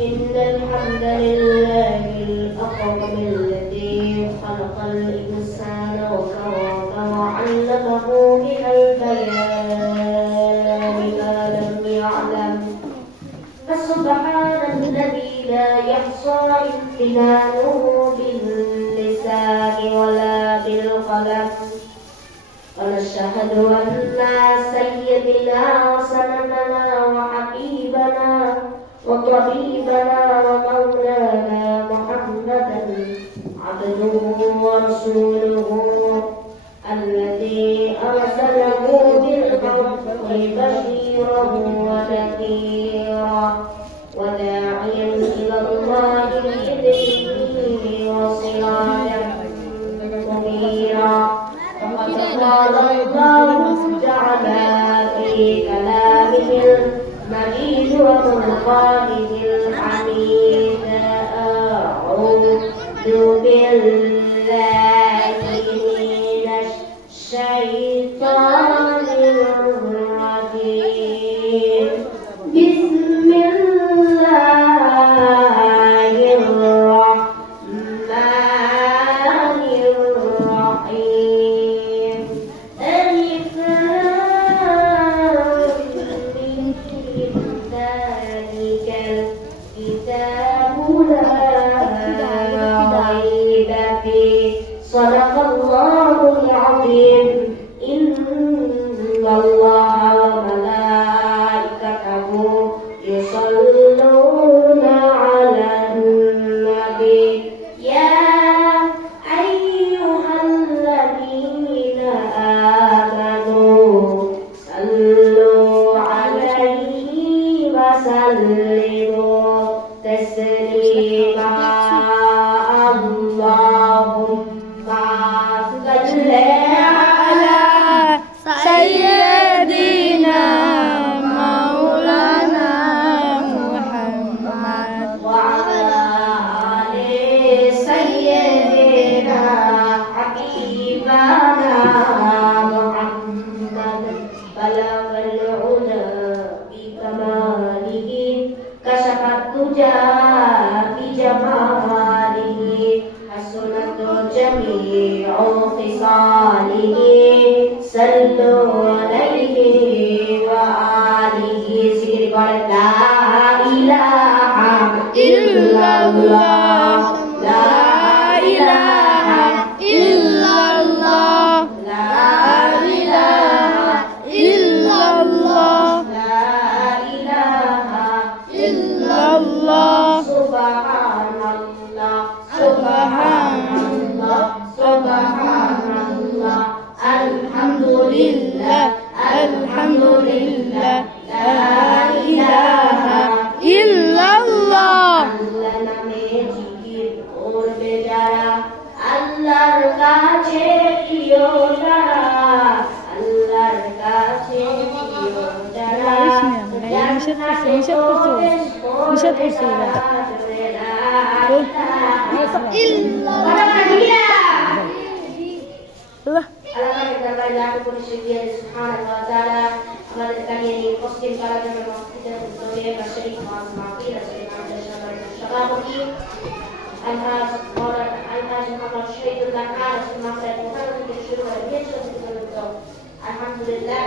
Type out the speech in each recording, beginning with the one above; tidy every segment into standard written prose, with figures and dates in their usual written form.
إن الحمد لله الأكرم الذي خلق الإنسان وكرمه وعلمه من البيان ما لم يعلم فسبحان الذي لا يحصى امتنانه باللسان ولا بالقلم ونشهد أن سيدنا وسندنا وحبيبنا وطبيبنا ومولانا محمدا عبده ورسوله الذي أرسله بالحق بشيرا ونذيرا وداعيا إلى الله بإذنه وسراجا منيرا فقد قال الله تعالى في كلامه المجيد وفرقانه الحميد أعوذ بالله من الشيطان الرجيم بسم الله الرحمن الرحيم ألف ذلك الكتاب لا ريب فيه صدق الله العظيم إن الله وملائكته يصلون على النبي يا أيها الذين آمنوا صلوا عليه وسلموا تسليما اللهم صل على سيدنا مولانا محمد وعلى آل سيدنا حبيبنا محمد بلغ العلا بكماله كشف الدجى بجماله حسنت جميع خصاله صلوا عليه وآله ذكر لا إله إلا الله لا إله إلا الله لا إله إلا الله لا إله إلا الله سبحان الله سبحان الله سبحان الله الحمد لله الحمد لله لا إله إلا الله আল্লাহ নামে জিকির করবে যারা আল্লাহর কাছে প্রিয় যারা আল্লাহর কাছে প্রিয় যারা নিষেধ করছে আমাদের কাছে উপস্থিত করার জন্য মসজিদের উদ্যোগে বা শরীফ মাহফিল আছে সভাপতি আলহাজ মোহাম্মদ শহীদুল্লাহ খান মাস্টার প্রধান থেকে শুরু করে বিশেষ অতিথি পর্যন্ত আলহামদুলিল্লাহ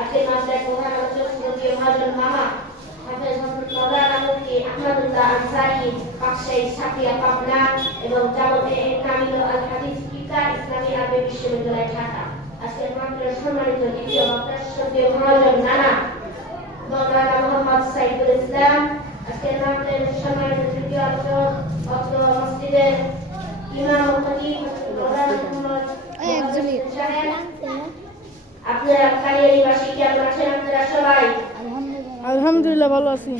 আজকের মাস্টার প্রধান অতিথি মহাজন মামা হাফেজ হযরত মাওলানা মুফতি আহমদুল্লাহ আনসারী পাকশাহী সাকিয়া পাবনা এবং জামাতে কামিল আল হাদিস কিতা ইসলামী আরবি বিশ্ববিদ্যালয় ঢাকা আজকের মাহফিলের সম্মানিত দ্বিতীয় বক্তা শ্রদ্ধেয় মহাজন নানা মাওলানা মোহাম্মদ সাইফুল ইসলাম আজকের মাহফিলের সম্মানিত তৃতীয় অত্র মসজিদের ইমাম ও খতিব মাওলানা মোহাম্মদ সাহেব আপনারা কালিয়ারীবাসী কেমন আছেন আপনারা সবাই আলহামদুলিল্লাহ ভালো আছি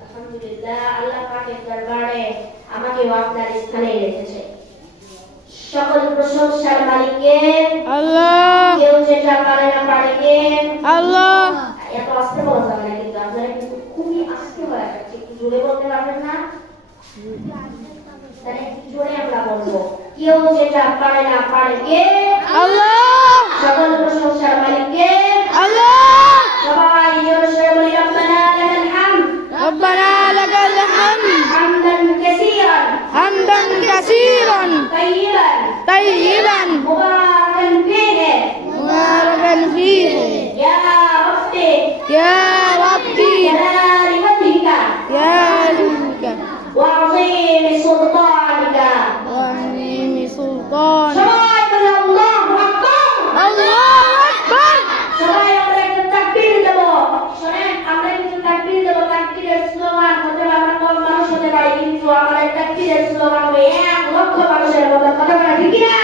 আলহামদুলিল্লাহ আল্লাহ পাকের দরবারে আমাকেও আপনার স্থানে রেখেছে সকল প্রশংসার মালিককে আল্লাহ কেউ যেটা পারে না পারে কে আল্লাহ এত আস্তে বলা যাবে না কিন্তু আপনারা কিন্তু খুবই আস্তে বলা যাচ্ছে একটু জোরে বলতে পারবেন না তাহলে একটু জোরে আমরা বলবো কেউ যেটা পারে না পারে কে আল্লাহ সকল প্রশংসার মালিককে আল্লাহ সবাই জোরে সরে বলি রব্বানা লাকাল হামদ রব্বানা লাকাল كثيرا طيبا طيبا مباركا فيه مباركا فيه يا ربي يا ربي جلال وجهك يا لك وعظيم سلطانك وعظيم سلطان সবাই বলে আল্লাহু আকবার الله أكبر সবাই আমরা একটু তাকবীর দেব শুনেন আমরা একটু তাকবীর দেব তাকবীরের স্লোগান হতে আমরা কম মানুষ হতে পারি কিন্তু আমাদের তাকবীরের স্লোগান হবে 1 লক্ষ মানুষের মতো কথা বলা ঠিক না